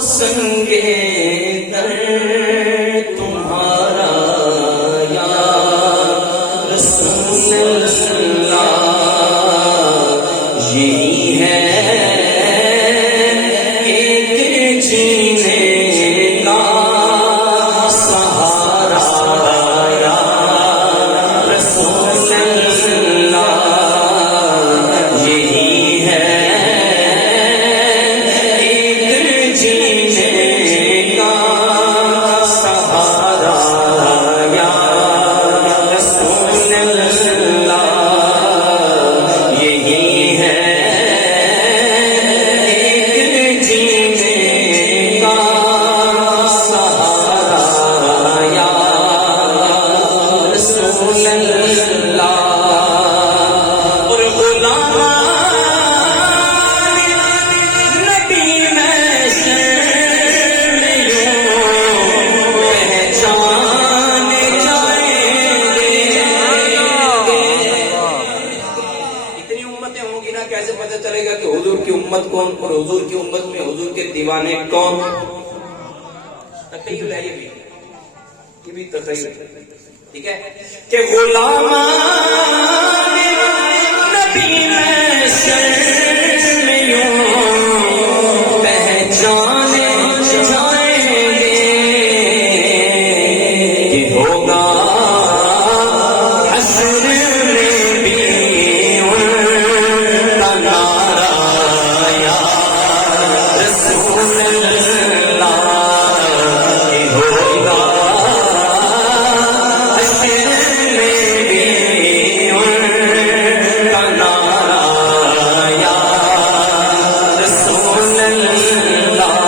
سنگے در تمہارا یا رسول اللہ، یہی ہے ایک جینے کا سہارا یا رسول اللہ، یہی ہے ایک جینے کا سہارا یا رسول اللہ، یہی ہے ایک جینے کا سہارا یا رسول اللہ۔ اور غلامان نبی میں شرم یوں پہچانے جائیں گے۔ اتنی امتیں ہوں گی نا، کیسے پتہ چلے گا کہ حضور کی امت کون اور حضور کی امت میں حضور کے دیوانے کون؟ تخیل ہے یہ بھی تخیل ہے، ٹھیک ہے کہ غلامان نبی میں شرم یوں پہچانے جائیں گے، یہ ہوگا حشر میں بھی ان کا نعرہ یا رسول اللہ، یہ ہوگا حشر میں بھی ان کا نعرہ یا رسول اللہ،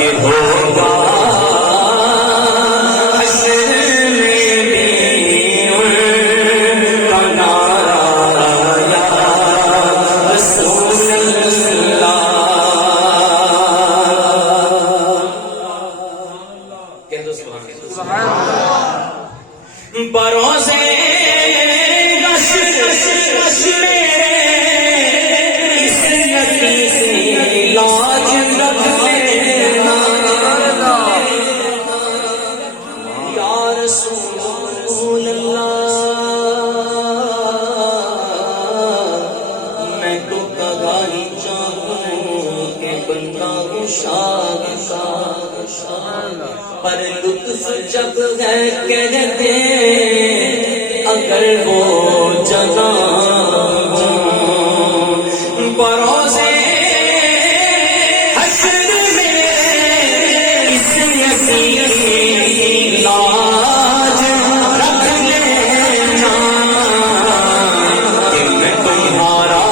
یہ ہوگا حشر میں بھی ان کا نعرہ یا رسول اللہ۔ کہہ دو سبحان اللہ۔ بروزے میرے اس نبی سے لاج رکھ لینا یا رسول اللہ، میں تو کگا ہی چاہوں کہ بندہ ہوں شاہ کا، پر لطف جب ہے کہتے اگر وہ جناب ہوں، بروزے حشر میں اس نبی کی لاج رکھ لینا کہ میں تمہارا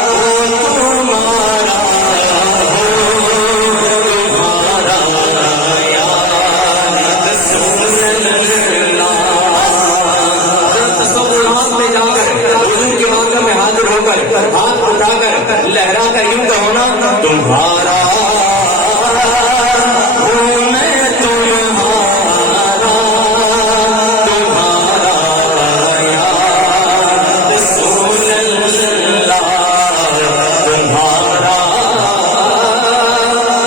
ہوں، تمہارا یا رسول اللہ۔ تصورات میں جا کر حضور کے ماتم میں حاضر ہو کر ہاتھ اٹھا کر لہرا کر یوں کہو نا، تمہارا ہوں میں، تمہارا یا رسول اللہ، تمہارا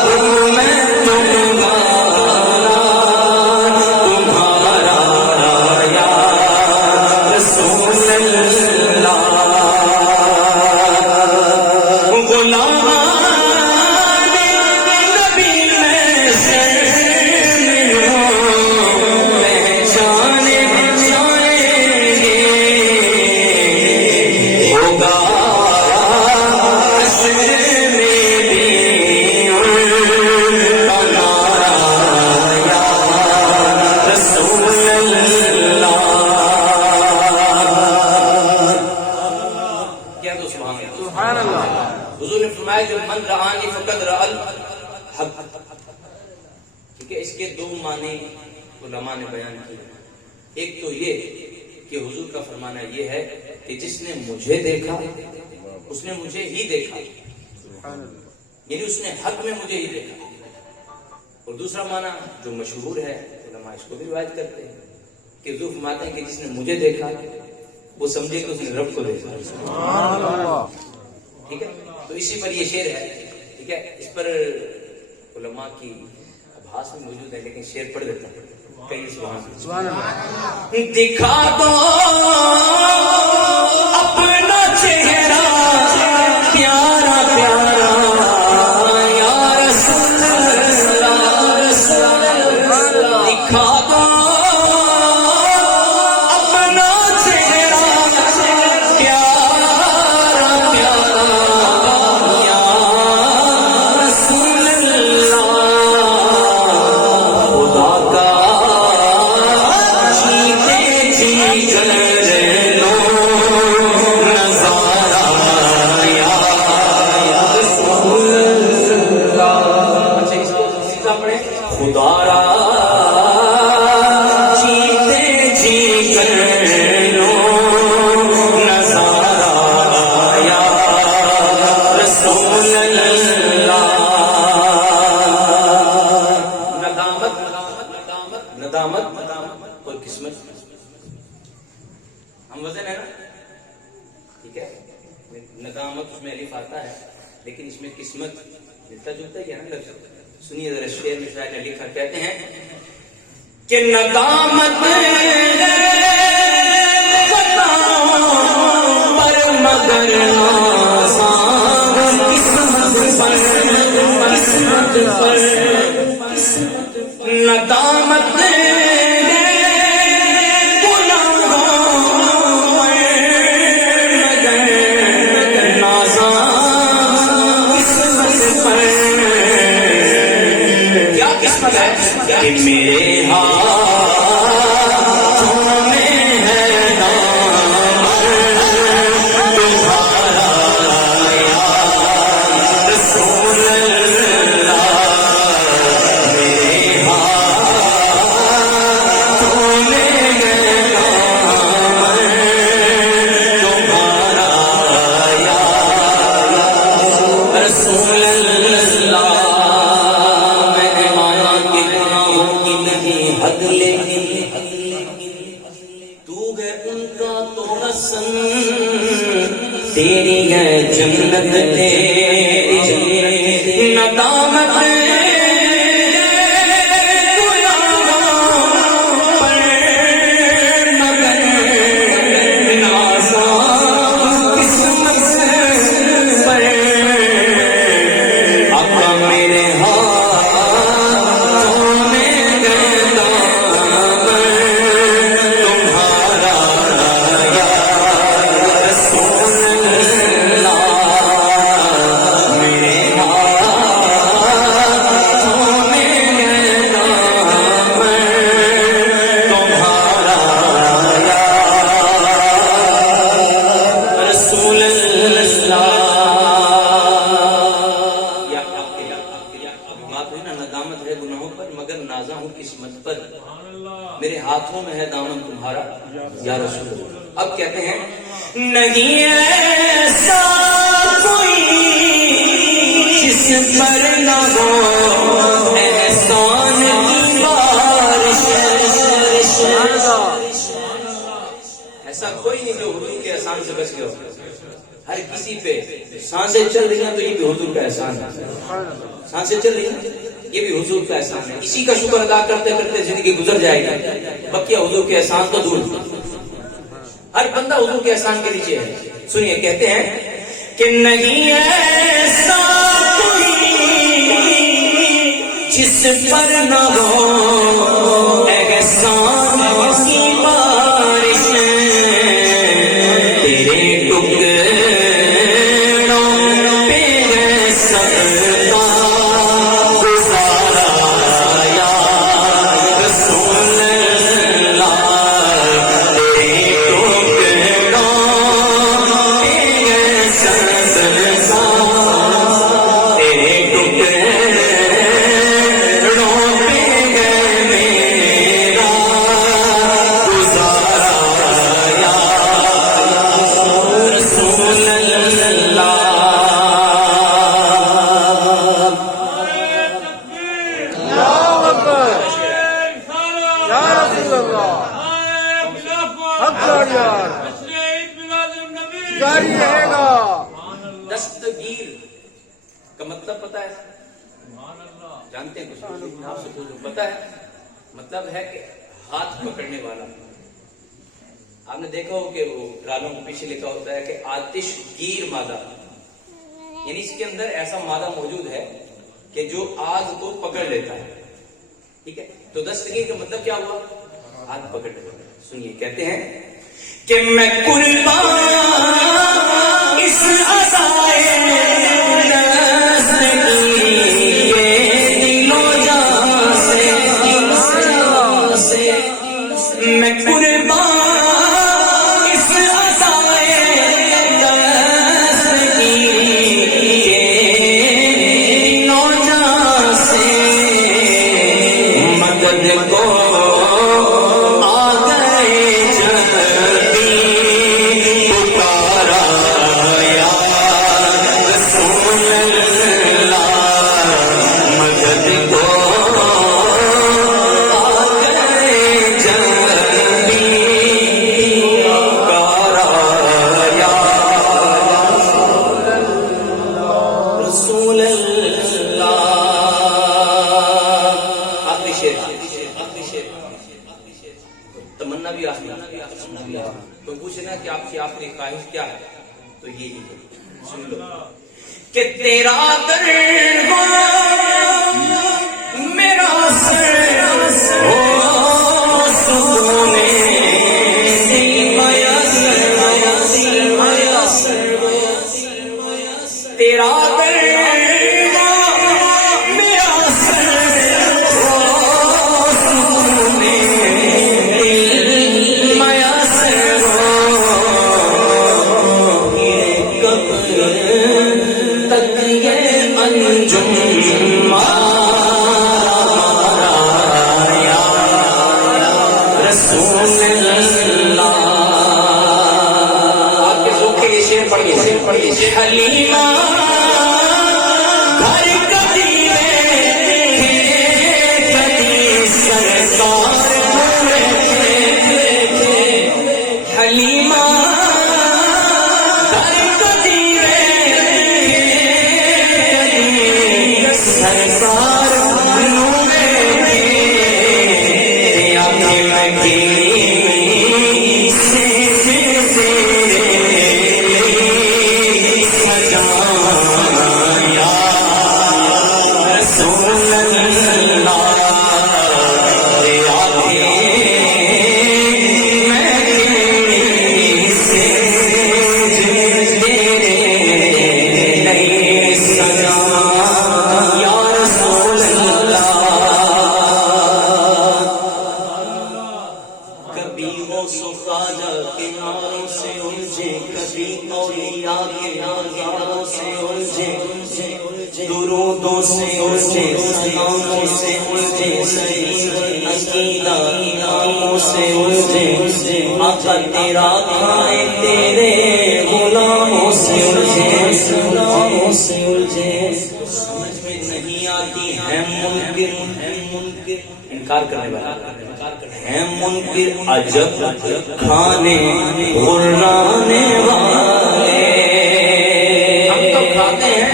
ہوں میں، تمہارا یا رسول اللہ۔ غلامان نبی میں شرم یوں پہچانے جائیں گے، ہوگا حشر میں بھی ان کا نعرہ یا رسول اللہ۔ کیا تو سبحان اللہ۔ حضور نے فرمایا جو من رآنی فقد رأى الحق، ٹھیک ہے، اس کے دو معنی علماء نے بیان کیے۔ ایک تو یہ کہ حضور کا فرمانا یہ ہے کہ جس نے مجھے دیکھا اس نے مجھے ہی دیکھا، یعنی اس نے حق میں مجھے ہی دیکھا۔ اور دوسرا معنی جو مشہور ہے، علماء اس کو بھی روایت کرتے ہیں کہ حضور فرماتے ہیں کہ جس نے مجھے دیکھا وہ سمجھے کہ اس نے رب کو دیکھا۔ ٹھیک ہے، تو اسی پر یہ شعر ہے ٹھیک ہے، اس پر علماء کی ابحاث میں موجود ہے، لیکن شعر پڑھ دیتا ہوں. کئی سبحان اللہ. دکھا دو اپنا چہرہ پیارا پیارا یا رسول اللہ، دکھا دو اپنا چہرہ پیارا پیارا یا رسول اللہ. خدا کا جیتے جی کر لو نظارہ یا رسول اللہ. اچھا اس کو سیدھا پڑھیں. خدا را جیتے جی کر لو نظارہ یا رسول اللہ. ندامت اور قسمت ہم وزن ہے نا، ٹھیک ہے. ندامت اس میں الف آتا ہے، لیکن اس میں قسمت ملتا جلتا ہی ہے نا لفظ. سنیے ذرا شعر میں شاعر نے لکھا، کہتے ہیں کہ ندامت پر مگر نازاں قسمت پر، قسمت پر ندامت کہ میرے ہاتھوں میں ہے دامن تمہارا یا رسول اللہ. میرے ہاتھوں میں ہے دامن تمہارا یا رسول اللہ. حد لیکن تو ہے ان کا تو حسن، تیری ہے جنت تیری ندامت میرے ہاتھوں میں ہے دامن تمہارا یا رسول اللہ. اب کہتے ہیں نہیں ایسا کوئی جس پر نہ ہو احسان کی بارش. ایسا کوئی نہیں جو حضور کے احسان سے بچ گیا ہو. ہر کسی پہ سانسیں چل رہی ہیں تو یہ بھی حضور کا احسان ہے. سانسیں چل رہی ہیں یہ بھی حضور کا احسان ہے. اسی کا شکر ادا کرتے کرتے زندگی گزر جائے گی. بقیہ حضور کے احسان تو دور. ہر بندہ حضور کے احسان کے نیچے ہے. سنیے کہتے ہیں کہ نہیں ایسا کوئی جس پر نہ ہو احسان کی بارش. تیرے ٹکڑوں پہ ہے سرتا کا مطلب پتا ہے؟ جانتے ہیں کچھ؟ آپ سے پوچھو پتا ہے؟ مطلب ہے کہ ہاتھ پکڑنے والا. آپ نے دیکھا ہو کہ وہ رالوں کے پیچھے لکھا ہوتا ہے کہ آتش گیر مادہ، یعنی اس کے اندر ایسا مادہ موجود ہے کہ جو آگ کو پکڑ لیتا ہے. ٹھیک ہے، تو دستگیر کا مطلب کیا ہوا؟ آگ پکڑ لیتا. سنیے، کہتے ہیں کہ میں قربان اس عصائے میں قربان اس عصائے دینو جان سے مدد کو آ گئے جلدی پکارا یا رسول اللہ مدد کو تمنا بھی آخری. تو پوچھے نا کہ آپ کی آخری خواہش کیا ہے، تو یہی ہے. سن لو کہ تیرا در ہو میرا سر ہو سکون میسر تیرا در حلیمہ گھر کبھی کبھی سرکار حلیمہ گھر کبھی سرکار درودوں سے الجھے سلاموں سے الجھے صحیح عقیدہ ناموں سے الجھے آقا تیرا کھائے تیرے غلاموں سے الجھے غلاموں سے الجھے. سمجھ میں نہیں آتی ہے منکر انکار کرنے والا ہے منکر عجب کھانے غرانے والے. ہم تو کھاتے ہیں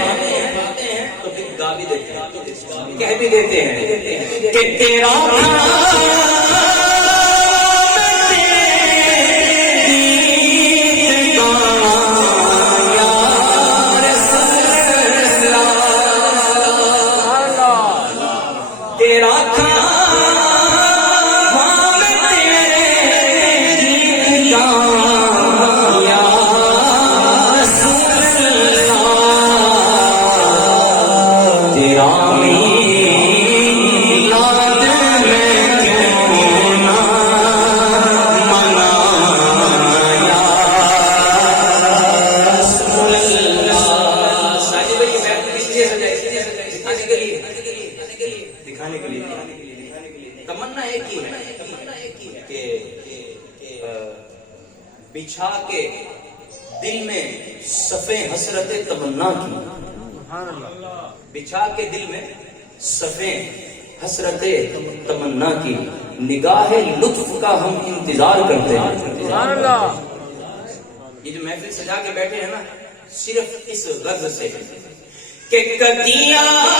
کہہ بھی دیتے ہیں کہ تیرا تمنا ایک ہی ہے کہ بچھا کے دل میں صفیں حسرت تمنا کی. بچھا کے دل میں صفیں حسرت تمنا کی نگاہ لطف کا ہم انتظار کرتے ہیں. یہ جو محفل سجا کے بیٹھے ہیں نا صرف اس غرض سے کہ کدیاں